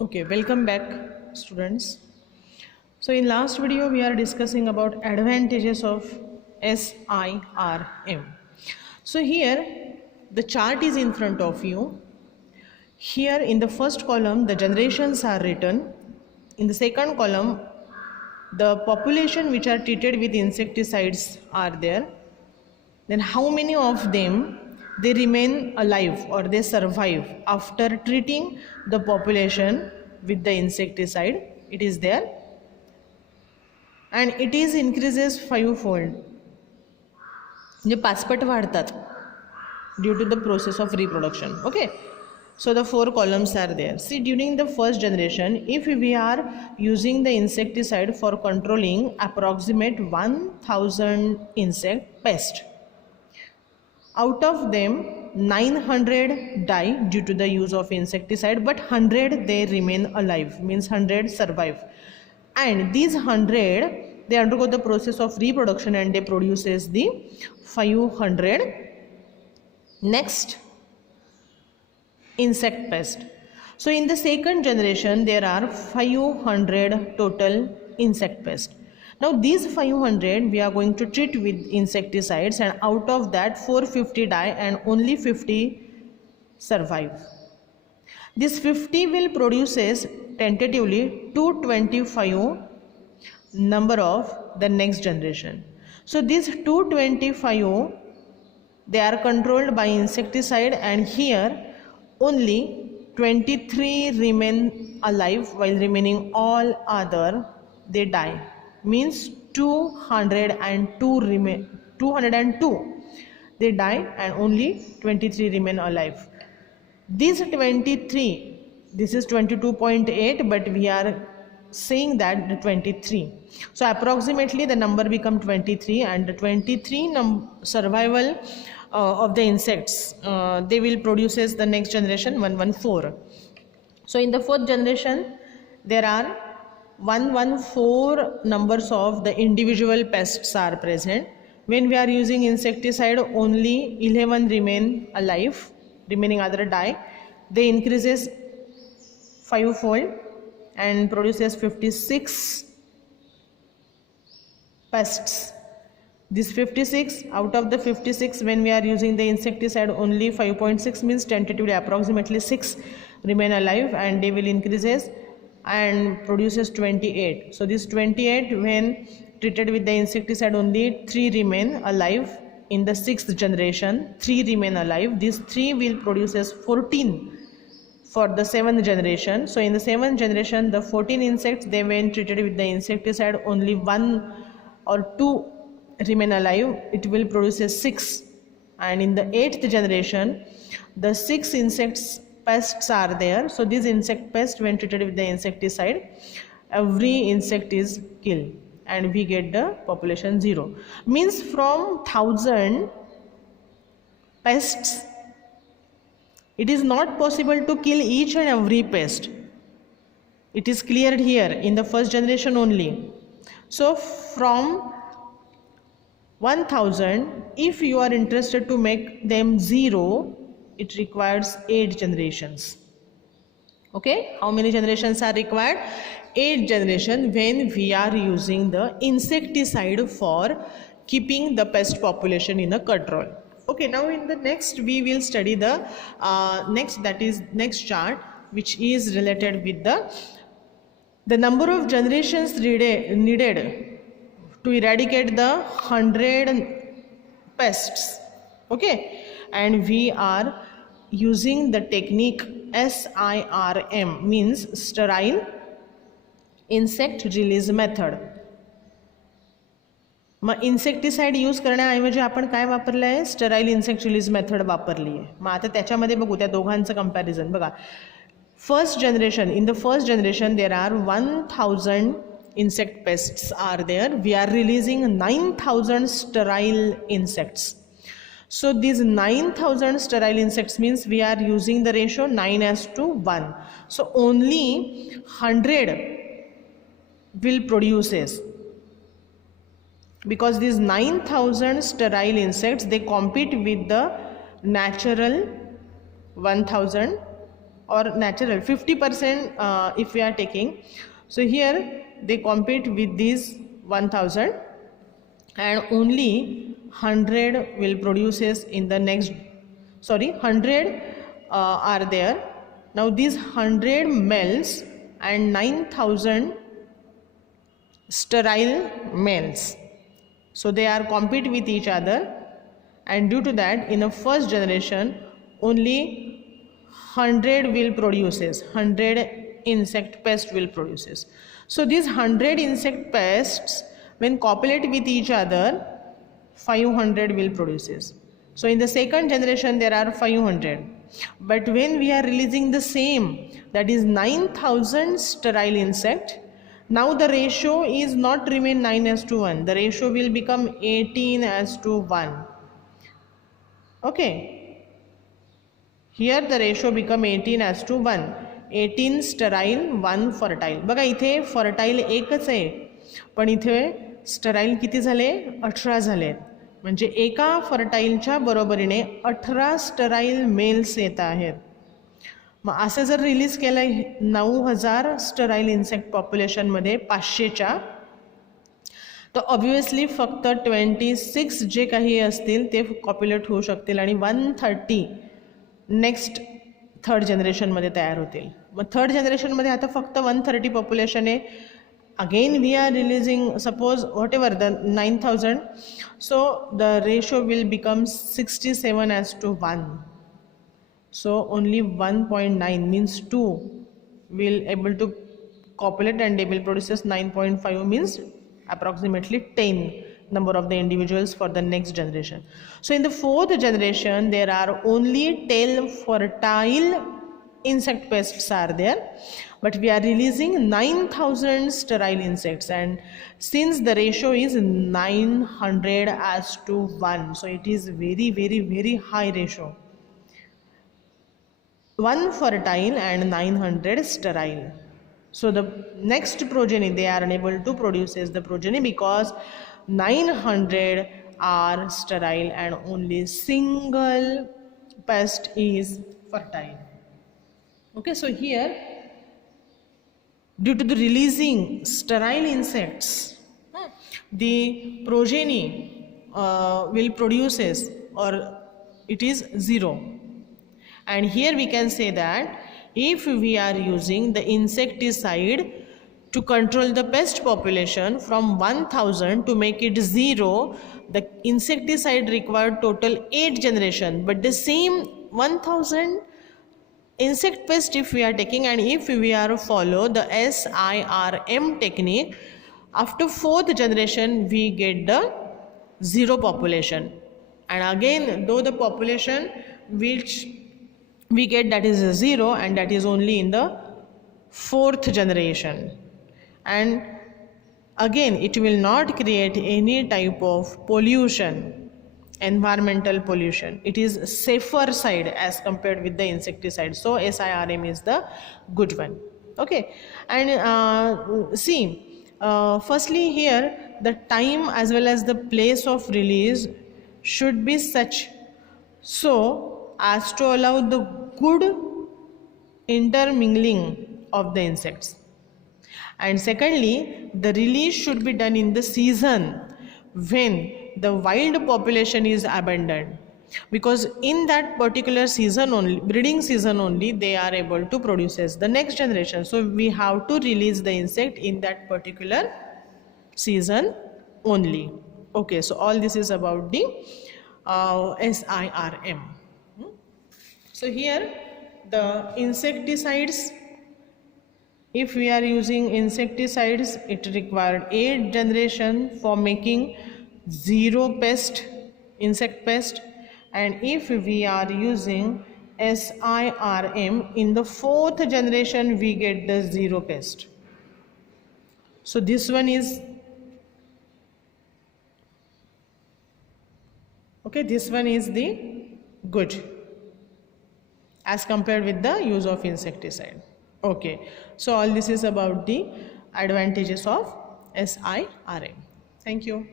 Okay, welcome back students. So in last video we are discussing about advantages of SIRM. So here the chart is in front of you. Here in the first column the generations are written. In the second column the population which are treated with insecticides are there. Then how many of them they remain alive or they survive after treating the population with the insecticide, it is there, and it is increases fivefold, म्हणजे पाचपट वाढतात due to the process of reproduction. Okay, so the four columns are there. See, during the first generation, if we are using the insecticide for controlling approximate 1000 insect pest, out of them 900 die due to the use of insecticide, but 100 they remain alive, means 100 survive, and these 100 they undergo the process of reproduction and they produces the 500 next insect pest. So in the second generation there are 500 total insect pest. Now these 500 we are going to treat with insecticides, and out of that 450 die and only 50 survive. This 50 will produces tentatively 225 number of the next generation. So these 225 they are controlled by insecticide, and here only 23 remain alive while remaining all other they die, means 202 remain, 202 they die and only 23 remain alive. These 23, this is 22.8, but we are saying that the 23, so approximately the number become 23, and the 23 survival of the insects they will produces the next generation 114. So in the fourth generation there are 114 numbers of the individual pests are present. When we are using insecticide, only 11 remain alive, remaining other die. They increases fivefold and produces 56 pests. This 56, out of the 56 when we are using the insecticide, only 5.6, means tentatively approximately 6 remain alive, and they will increases and produces 28. So this 28 when treated with the insecticide, only 3 remain alive. In the sixth generation 3 remain alive. These 3 will produces 14 for the seventh generation. So in the seventh generation the 14 insects they when treated with the insecticide, only 1 or 2 remain alive, it will produce 6. And in the eighth generation the 6 insects pests are there. So these insect pests when treated with the insecticide, every insect is killed and we get the population 0, means from 1000 pests it is not possible to kill each and every pest. It is cleared here in the first generation only. So from 1000, if you are interested to make them 0, it requires 8 generations. Okay, how many generations are required? 8 generations when we are using the insecticide for keeping the pest population in a control. Okay, now in the next we will study the next chart, which is related with the number of generations needed to eradicate the 100 pests. Okay, and we are using the technique SIRM, means sterile insect release method. Mug insecticide use करण्याऐवजी आपण काय वापरलं आहे, sterile insect release method वापरली आहे. मग आता त्याच्यामध्ये बघू त्या दोघांचं कंपॅरिझन. बघा, first generation, in the first generation there are 1000 insect pests are there. We are releasing 9000 sterile insects. So these 9000 sterile insects means we are using the ratio 9:1. So only 100 will produces, because these 9000 sterile insects they compete with the natural 1000 or natural 50% if we are taking. So here they compete with these 1000 and only 100 will produces in the next, 100 are there. Now these 100 males and 9000 sterile males, so they are compete with each other, and due to that in the first generation only 100 will produces, 100 insect pest will produces. So these 100 insect pests when copulate with each other 500 will produces. So in the second generation there are 500, but when we are releasing the same, that is 9000 sterile insect, now the ratio is not remain 9:1, the ratio will become 18:1. Okay, here the ratio become 18:1, 18 sterile 1 fertile. बघा इथे fertile एकच आहे पण इथे sterile किती झाले, 18 झाले, म्हणजे एका फर्टाईलच्या बरोबरीने 18 स्टराईल मेल्स येत आहेत. मग असं जर रिलीज केलं 9000 स्टराईल इन्सेक्ट पॉप्युलेशनमध्ये 500च्या, तर ऑब्व्हियसली फक्त 26 जे काही असतील ते कॉप्युलेट होऊ शकतील आणि 130 नेक्स्ट थर्ड जनरेशनमध्ये तयार होतील. मग थर्ड जनरेशनमध्ये आता फक्त 130 पॉप्युलेशन आहे. Again we are releasing suppose whatever the 9000, so the ratio will become 67:1. So only 1.9 means 2 will able to copulate and they will produces 9.5 means approximately 10 number of the individuals for the next generation. So in the fourth generation there are only 10 fertile insect pests are there, but we are releasing 9000 sterile insects, and since the ratio is 900:1, so it is very very very high ratio. 1 fertile and 900 sterile. So the next progeny they are unable to produce the progeny because 900 are sterile and only single pest is fertile. Okay, so here due to the releasing sterile insects, the progeny will produces or it is 0. And here we can say that if we are using the insecticide to control the pest population from 1000 to make it 0, the insecticide required total 8 generation, but the same 1000 insect pest if we are taking and if we are follow the SIRM technique, after 4th generation we get the 0 population, and again though the population which we get that is a 0, and that is only in the 4th generation, and again it will not create any type of pollution, environmental pollution. It is safer side as compared with the insecticide, so SIRM is the good one. Okay, and see, firstly here the time as well as the place of release should be such so as to allow the good intermingling of the insects, and secondly the release should be done in the season when the wild population is abundant, because in that particular season only, breeding season only, they are able to produce the next generation. So we have to release the insect in that particular season only. Okay, so all this is about the SIRM. So here the insecticides, if we are using insecticides, it required 8 generation for making 0 pest, insect pest, and if we are using SIRM, in the 4th generation we get the 0 pest. So this one is, okay, this one is the good as compared with the use of insecticide. Okay, so all this is about the advantages of SIRM. Thank you.